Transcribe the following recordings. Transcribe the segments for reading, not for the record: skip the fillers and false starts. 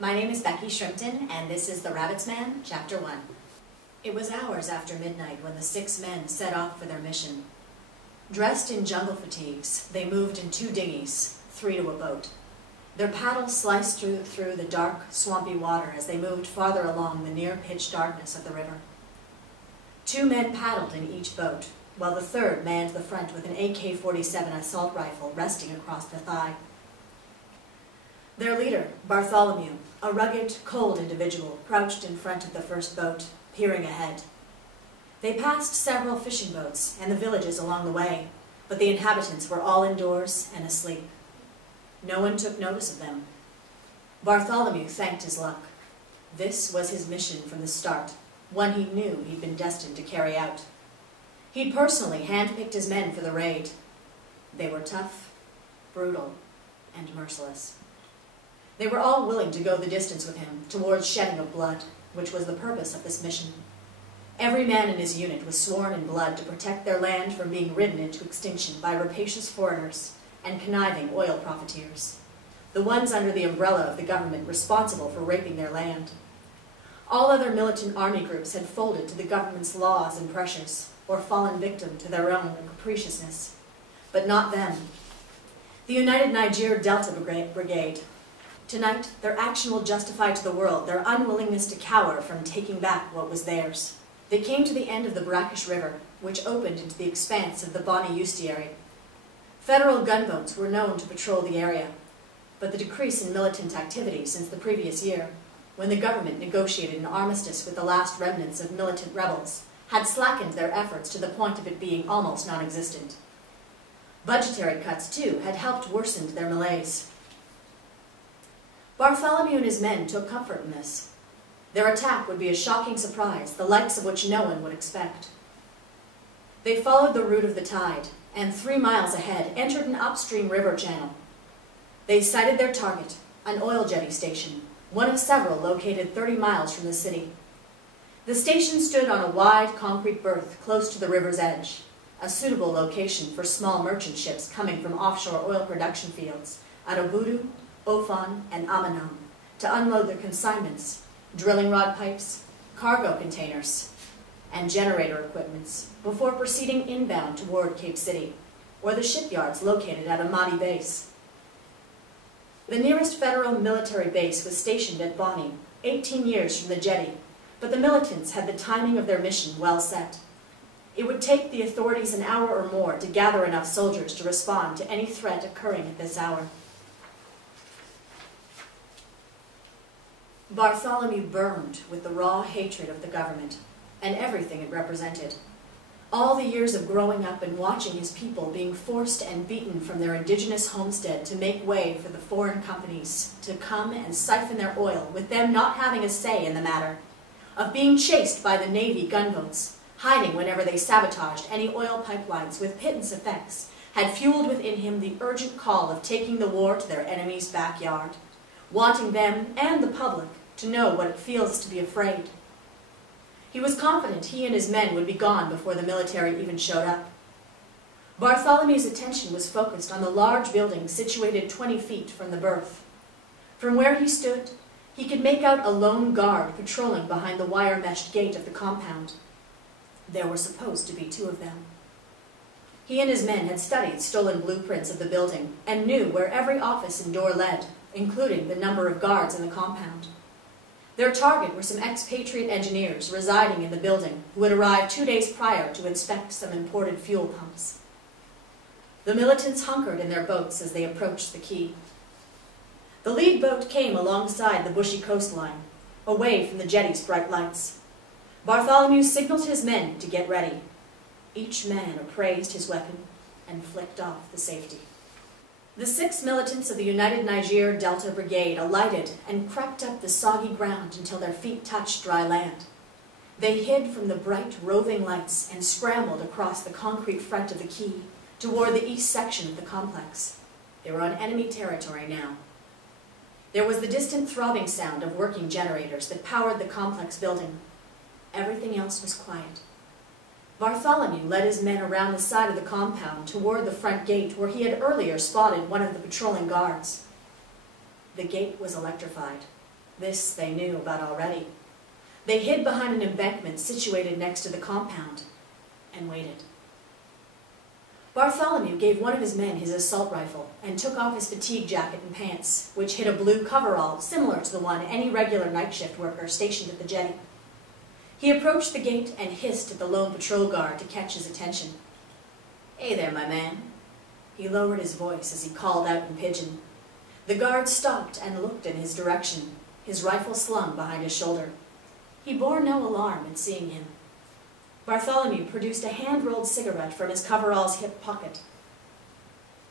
My name is Becky Shrimpton, and this is The Rabbit's Man, Chapter 1. It was hours after midnight when the 6 men set off for their mission. Dressed in jungle fatigues, they moved in 2 dinghies, 3 to a boat. Their paddles sliced through the dark, swampy water as they moved farther along the near-pitch darkness of the river. 2 men paddled in each boat, while the 3rd manned the front with an AK-47 assault rifle resting across the thigh. Their leader, Bartholomew, a rugged, cold individual, crouched in front of the first boat, peering ahead. They passed several fishing boats and the villages along the way, but the inhabitants were all indoors and asleep. No one took notice of them. Bartholomew thanked his luck. This was his mission from the start, one he knew he'd been destined to carry out. He'd personally handpicked his men for the raid. They were tough, brutal, and merciless. They were all willing to go the distance with him towards shedding of blood, which was the purpose of this mission. Every man in his unit was sworn in blood to protect their land from being ridden into extinction by rapacious foreigners and conniving oil profiteers, the ones under the umbrella of the government responsible for raping their land. All other militant army groups had folded to the government's laws and pressures, or fallen victim to their own capriciousness. But not them. The United Niger Delta Brigade. Tonight, their action will justify to the world their unwillingness to cower from taking back what was theirs. They came to the end of the brackish river, which opened into the expanse of the Bonny Estuary. Federal gunboats were known to patrol the area, but the decrease in militant activity since the previous year, when the government negotiated an armistice with the last remnants of militant rebels, had slackened their efforts to the point of it being almost non-existent. Budgetary cuts, too, had helped worsen their malaise. Bartholomew and his men took comfort in this. Their attack would be a shocking surprise, the likes of which no one would expect. They followed the route of the tide, and 3 miles ahead entered an upstream river channel. They sighted their target, an oil jetty station, one of several located 30 miles from the city. The station stood on a wide concrete berth close to the river's edge, a suitable location for small merchant ships coming from offshore oil production fields at Obudu, Ofan, and Amanam to unload their consignments, drilling rod pipes, cargo containers, and generator equipments before proceeding inbound toward Cape City, or the shipyards located at Amati Base. The nearest federal military base was stationed at Bonny, 18 years from the jetty, but the militants had the timing of their mission well set. It would take the authorities an hour or more to gather enough soldiers to respond to any threat occurring at this hour. Bartholomew burned with the raw hatred of the government and everything it represented. All the years of growing up and watching his people being forced and beaten from their indigenous homestead to make way for the foreign companies to come and siphon their oil, with them not having a say in the matter, of being chased by the Navy gunboats, hiding whenever they sabotaged any oil pipelines with pittance effects, had fueled within him the urgent call of taking the war to their enemy's backyard, wanting them and the public to know what it feels to be afraid. He was confident he and his men would be gone before the military even showed up. Bartholomew's attention was focused on the large building situated 20 feet from the berth. From where he stood, he could make out a lone guard patrolling behind the wire-meshed gate of the compound. There were supposed to be 2 of them. He and his men had studied stolen blueprints of the building and knew where every office and door led, including the number of guards in the compound. Their target were some expatriate engineers residing in the building who had arrived 2 days prior to inspect some imported fuel pumps. The militants hunkered in their boats as they approached the quay. The lead boat came alongside the bushy coastline, away from the jetty's bright lights. Bartholomew signaled his men to get ready. Each man appraised his weapon and flicked off the safety. The 6 militants of the United Niger Delta Brigade alighted and crept up the soggy ground until their feet touched dry land. They hid from the bright, roving lights and scrambled across the concrete front of the quay toward the east section of the complex. They were on enemy territory now. There was the distant throbbing sound of working generators that powered the complex building. Everything else was quiet. Bartholomew led his men around the side of the compound toward the front gate where he had earlier spotted one of the patrolling guards. The gate was electrified. This they knew about already. They hid behind an embankment situated next to the compound and waited. Bartholomew gave one of his men his assault rifle and took off his fatigue jacket and pants, which hid a blue coverall similar to the one any regular night shift worker stationed at the jetty. He approached the gate and hissed at the lone patrol guard to catch his attention. "Hey there, my man." He lowered his voice as he called out in pidgin. The guard stopped and looked in his direction, his rifle slung behind his shoulder. He bore no alarm at seeing him. Bartholomew produced a hand-rolled cigarette from his coverall's hip pocket.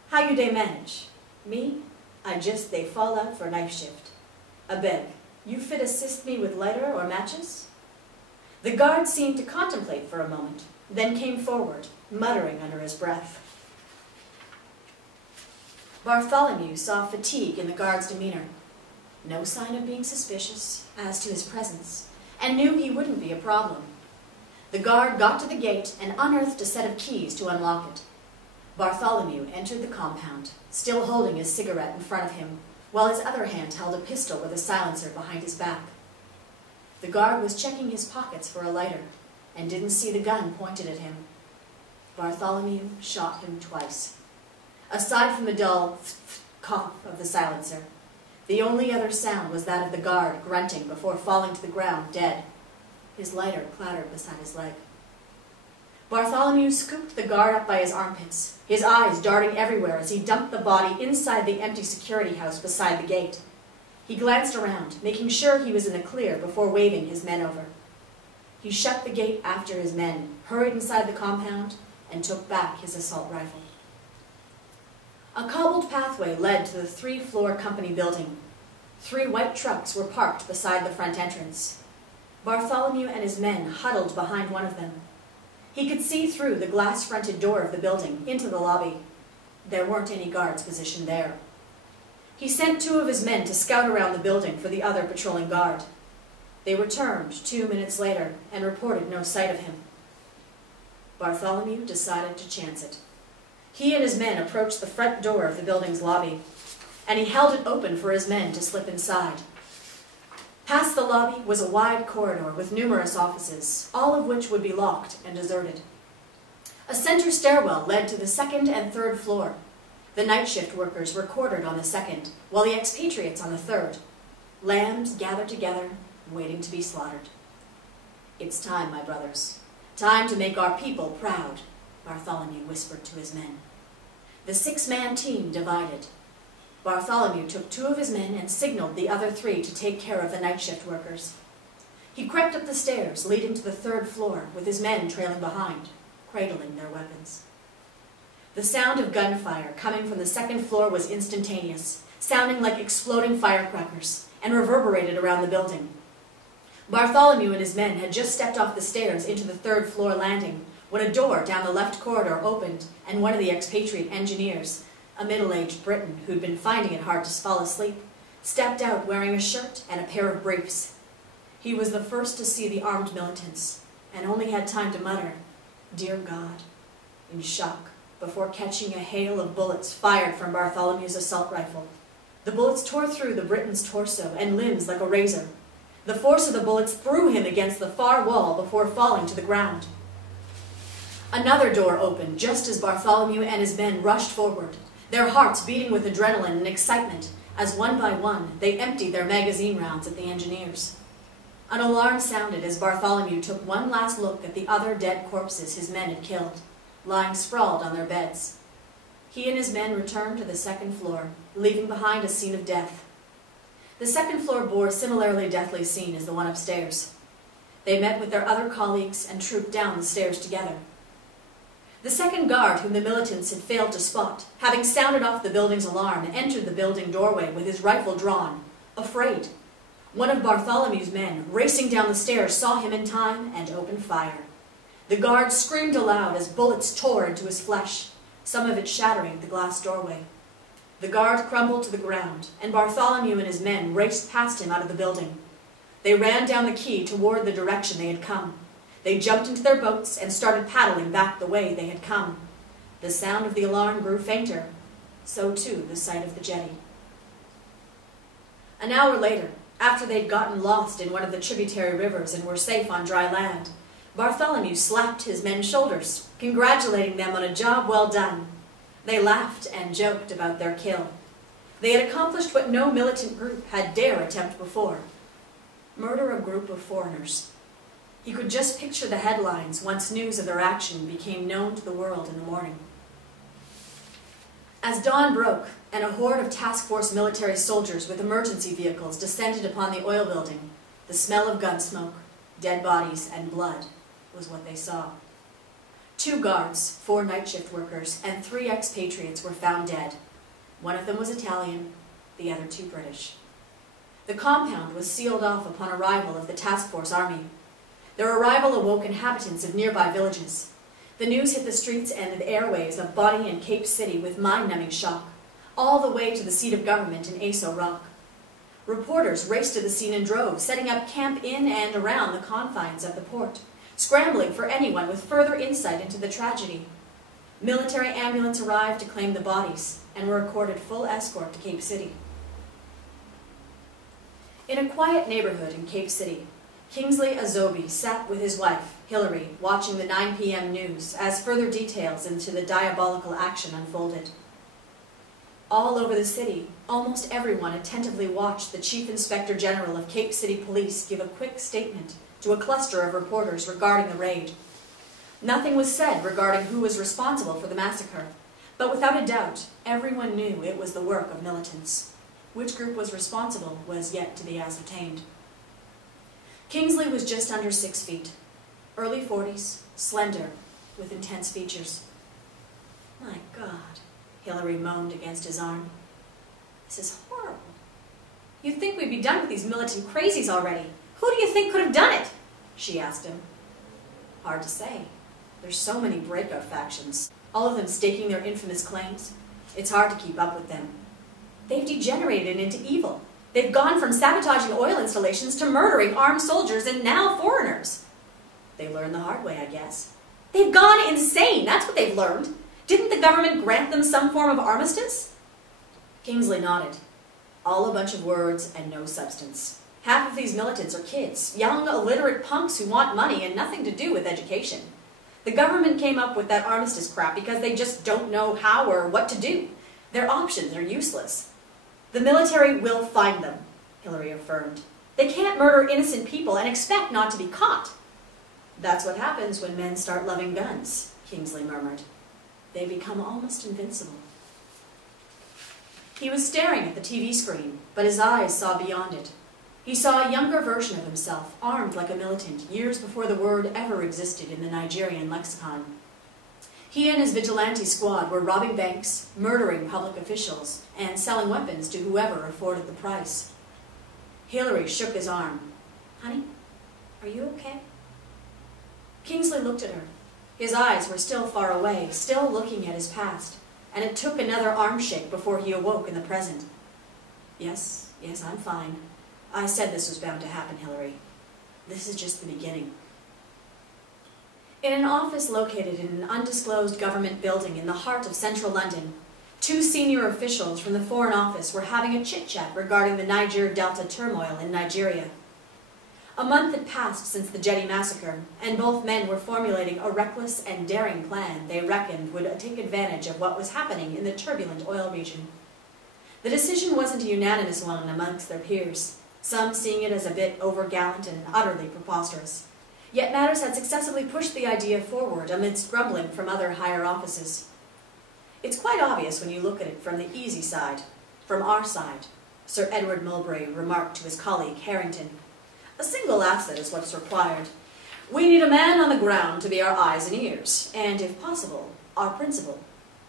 "How you dey manage?" "Me? I just dey fall out for knife shift. I beg, you fit assist me with lighter or matches?" The guard seemed to contemplate for a moment, then came forward, muttering under his breath. Bartholomew saw fatigue in the guard's demeanor, no sign of being suspicious as to his presence, and knew he wouldn't be a problem. The guard got to the gate and unearthed a set of keys to unlock it. Bartholomew entered the compound, still holding his cigarette in front of him, while his other hand held a pistol with a silencer behind his back. The guard was checking his pockets for a lighter, and didn't see the gun pointed at him. Bartholomew shot him twice. Aside from the dull cough of the silencer, the only other sound was that of the guard grunting before falling to the ground dead. His lighter clattered beside his leg. Bartholomew scooped the guard up by his armpits, his eyes darting everywhere as he dumped the body inside the empty security house beside the gate. He glanced around, making sure he was in the clear before waving his men over. He shut the gate after his men, hurried inside the compound, and took back his assault rifle. A cobbled pathway led to the 3-floor company building. 3 white trucks were parked beside the front entrance. Bartholomew and his men huddled behind one of them. He could see through the glass-fronted door of the building into the lobby. There weren't any guards positioned there. He sent 2 of his men to scout around the building for the other patrolling guard. They returned 2 minutes later and reported no sight of him. Bartholomew decided to chance it. He and his men approached the front door of the building's lobby, and he held it open for his men to slip inside. Past the lobby was a wide corridor with numerous offices, all of which would be locked and deserted. A center stairwell led to the 2nd and 3rd floor. The night shift workers were quartered on the 2nd, while the expatriates on the 3rd. Lambs gathered together, waiting to be slaughtered. "It's time, my brothers. Time to make our people proud," Bartholomew whispered to his men. The 6-man team divided. Bartholomew took 2 of his men and signaled the other 3 to take care of the night shift workers. He crept up the stairs leading to the 3rd floor with his men trailing behind, cradling their weapons. The sound of gunfire coming from the 2nd floor was instantaneous, sounding like exploding firecrackers, and reverberated around the building. Bartholomew and his men had just stepped off the stairs into the 3rd floor landing when a door down the left corridor opened and one of the expatriate engineers, a middle-aged Briton who'd been finding it hard to fall asleep, stepped out wearing a shirt and a pair of briefs. He was the first to see the armed militants and only had time to mutter, "Dear God," in shock before catching a hail of bullets fired from Bartholomew's assault rifle. The bullets tore through the Briton's torso and limbs like a razor. The force of the bullets threw him against the far wall before falling to the ground. Another door opened just as Bartholomew and his men rushed forward, their hearts beating with adrenaline and excitement as one by one they emptied their magazine rounds at the engineers. An alarm sounded as Bartholomew took one last look at the other dead corpses his men had killed, lying sprawled on their beds. He and his men returned to the 2nd floor, leaving behind a scene of death. The 2nd floor bore a similarly deathly scene as the one upstairs. They met with their other colleagues and trooped down the stairs together. The 2nd guard, whom the militants had failed to spot, having sounded off the building's alarm, entered the building doorway with his rifle drawn, afraid. One of Bartholomew's men, racing down the stairs, saw him in time and opened fire. The guard screamed aloud as bullets tore into his flesh, some of it shattering the glass doorway. The guard crumbled to the ground, and Bartholomew and his men raced past him out of the building. They ran down the quay toward the direction they had come. They jumped into their boats and started paddling back the way they had come. The sound of the alarm grew fainter, so too the sight of the jetty. An hour later, After they'd gotten lost in one of the tributary rivers and were safe on dry land, Bartholomew slapped his men's shoulders, congratulating them on a job well done. They laughed and joked about their kill. They had accomplished what no militant group had dare attempt before: murder a group of foreigners. He could just picture the headlines once news of their action became known to the world in the morning. As dawn broke and a horde of task force military soldiers with emergency vehicles descended upon the oil building, the smell of gun smoke, dead bodies, and blood was what they saw. 2 guards, 4 night shift workers, and 3 expatriates were found dead. One of them was Italian, the other 2 British. The compound was sealed off upon arrival of the task force army. Their arrival awoke inhabitants of nearby villages. The news hit the streets and the airwaves of Bonny and Cape City with mind-numbing shock, all the way to the seat of government in Aso Rock. Reporters raced to the scene in droves, setting up camp in and around the confines of the port, scrambling for anyone with further insight into the tragedy. Military ambulance arrived to claim the bodies and were accorded full escort to Cape City. In a quiet neighborhood in Cape City, Kingsley Azobi sat with his wife, Hilary, watching the 9 p.m. news as further details into the diabolical action unfolded. All over the city, almost everyone attentively watched the Chief Inspector General of Cape City Police give a quick statement to a cluster of reporters regarding the raid. Nothing was said regarding who was responsible for the massacre, but without a doubt, everyone knew it was the work of militants. Which group was responsible was yet to be ascertained. Kingsley was just under 6 feet, early 40s, slender, with intense features. "My God," Hilary moaned against his arm. "This is horrible. You'd think we'd be done with these militant crazies already. Who do you think could have done it?" she asked him. "Hard to say. There's so many breakout factions, all of them staking their infamous claims. It's hard to keep up with them. They've degenerated into evil. They've gone from sabotaging oil installations to murdering armed soldiers and now foreigners. They learned the hard way, I guess. They've gone insane, that's what they've learned. Didn't the government grant them some form of armistice?" Kingsley nodded. All a bunch of words and no substance. Half of these militants are kids, young, illiterate punks who want money and nothing to do with education. The government came up with that armistice crap because they just don't know how or what to do. Their options are useless. "The military will find them," Hilary affirmed. "They can't murder innocent people and expect not to be caught." "That's what happens when men start loving guns," Kingsley murmured. "They become almost invincible." He was staring at the TV screen, but his eyes saw beyond it. He saw a younger version of himself, armed like a militant, years before the word ever existed in the Nigerian lexicon. He and his vigilante squad were robbing banks, murdering public officials, and selling weapons to whoever afforded the price. Hilary shook his arm. "Honey, are you okay?" Kingsley looked at her. His eyes were still far away, still looking at his past, and it took another arm shake before he awoke in the present. Yes, I'm fine. I said this was bound to happen, Hilary. This is just the beginning." In an office located in an undisclosed government building in the heart of central London, 2 senior officials from the Foreign Office were having a chit-chat regarding the Niger Delta turmoil in Nigeria. A month had passed since the Jetty massacre, and both men were formulating a reckless and daring plan they reckoned would take advantage of what was happening in the turbulent oil region. The decision wasn't a unanimous one amongst their peers, some seeing it as a bit over-gallant and utterly preposterous. Yet matters had successively pushed the idea forward amidst grumbling from other higher offices. "It's quite obvious when you look at it from the easy side, from our side," Sir Edward Mulberry remarked to his colleague Harrington. "A single asset is what's required. We need a man on the ground to be our eyes and ears, and, if possible, our principal.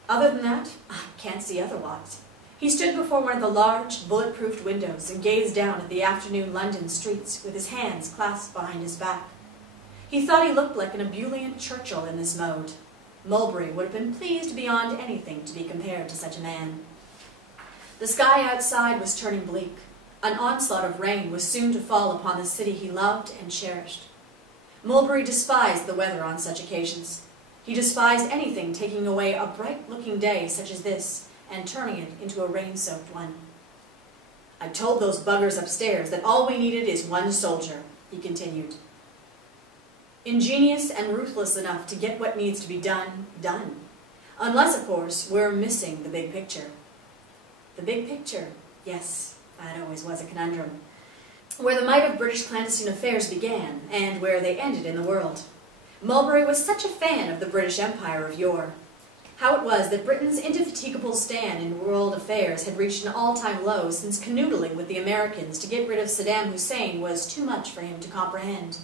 Other than that, I can't see otherwise." He stood before one of the large, bullet-proofed windows and gazed down at the afternoon London streets with his hands clasped behind his back. He thought he looked like an ebullient Churchill in this mode. Mulberry would have been pleased beyond anything to be compared to such a man. The sky outside was turning bleak. An onslaught of rain was soon to fall upon the city he loved and cherished. Mulberry despised the weather on such occasions. He despised anything taking away a bright-looking day such as this and turning it into a rain-soaked one. I told those buggers upstairs that all we needed is one soldier, he continued. Ingenious and ruthless enough to get what needs to be done, done. Unless, of course, we're missing the big picture. The big picture, yes, that always was a conundrum. Where the might of British clandestine affairs began, and where they ended in the world. Mulberry was such a fan of the British Empire of yore. How it was that Britain's indefatigable stand in world affairs had reached an all-time low since canoodling with the Americans to get rid of Saddam Hussein was too much for him to comprehend.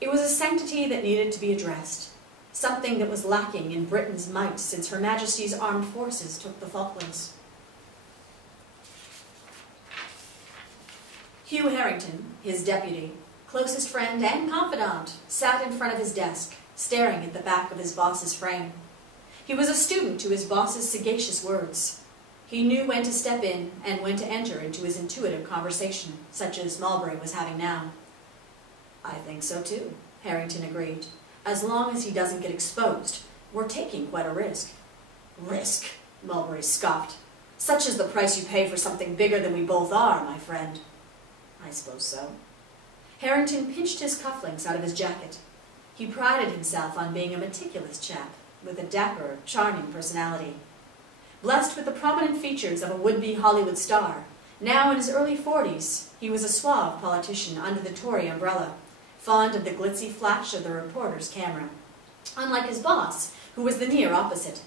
It was a sanctity that needed to be addressed, something that was lacking in Britain's might since Her Majesty's armed forces took the Falklands. Hugh Harrington, his deputy, closest friend and confidant, sat in front of his desk, staring at the back of his boss's frame. He was a student to his boss's sagacious words. He knew when to step in and when to enter into his intuitive conversation, such as Mulberry was having now. I think so too, Harrington agreed. As long as he doesn't get exposed, we're taking quite a risk. Risk, Mulberry scoffed. Such is the price you pay for something bigger than we both are, my friend. I suppose so. Harrington pinched his cufflinks out of his jacket. He prided himself on being a meticulous chap, with a dapper, charming personality. Blessed with the prominent features of a would-be Hollywood star, now in his early 40s, he was a suave politician under the Tory umbrella, fond of the glitzy flash of the reporter's camera, unlike his boss, who was the near opposite.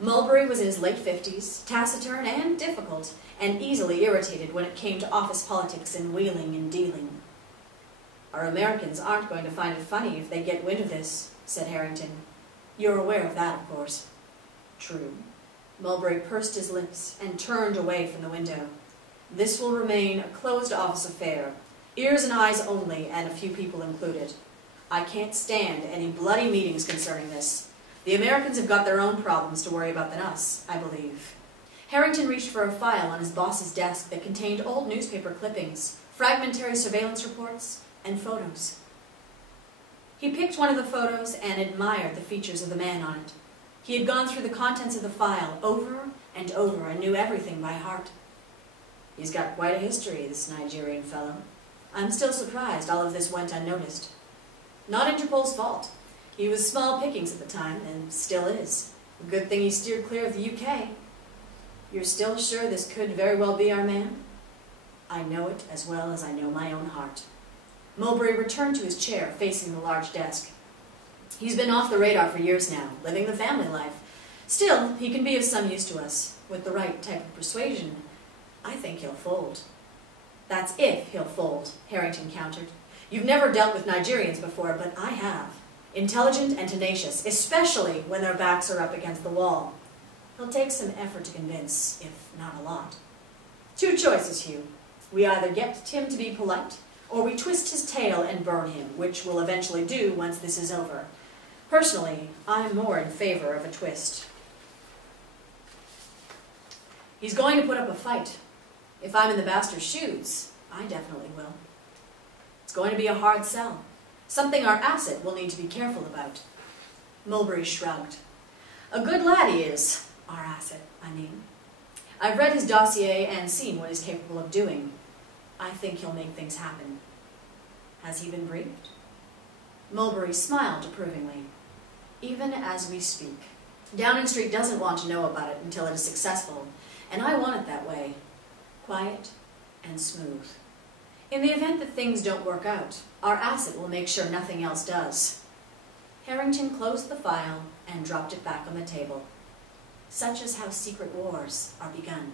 Mulberry was in his late 50s, taciturn and difficult, and easily irritated when it came to office politics and wheeling and dealing. Our Americans aren't going to find it funny if they get wind of this, said Harrington. You're aware of that, of course. True. Mulberry pursed his lips and turned away from the window. This will remain a closed office affair, ears and eyes only, and a few people included. I can't stand any bloody meetings concerning this. The Americans have got their own problems to worry about than us, I believe. Harrington reached for a file on his boss's desk that contained old newspaper clippings, fragmentary surveillance reports, and photos. He picked one of the photos and admired the features of the man on it. He had gone through the contents of the file over and over and knew everything by heart. He's got quite a history, this Nigerian fellow. I'm still surprised all of this went unnoticed. Not Interpol's fault. He was small pickings at the time, and still is. A good thing he steered clear of the UK. You're still sure this could very well be our man? I know it as well as I know my own heart. Mulberry returned to his chair, facing the large desk. He's been off the radar for years now, living the family life. Still, he can be of some use to us. With the right type of persuasion, I think he'll fold. That's if he'll fold, Harrington countered. You've never dealt with Nigerians before, but I have. Intelligent and tenacious, especially when their backs are up against the wall. He'll take some effort to convince, if not a lot. Two choices, Hugh. We either get Tim to be polite, or we twist his tail and burn him, which we'll eventually do once this is over. Personally, I'm more in favor of a twist. He's going to put up a fight. If I'm in the bastard's shoes, I definitely will. It's going to be a hard sell. Something our asset will need to be careful about. Mulberry shrugged. A good lad he is. Our asset, I mean. I've read his dossier and seen what he's capable of doing. I think he'll make things happen. Has he been briefed? Mulberry smiled approvingly. Even as we speak. Downing Street doesn't want to know about it until it is successful, and I want it that way. Quiet and smooth. In the event that things don't work out, our asset will make sure nothing else does. Harrington closed the file and dropped it back on the table. Such is how secret wars are begun.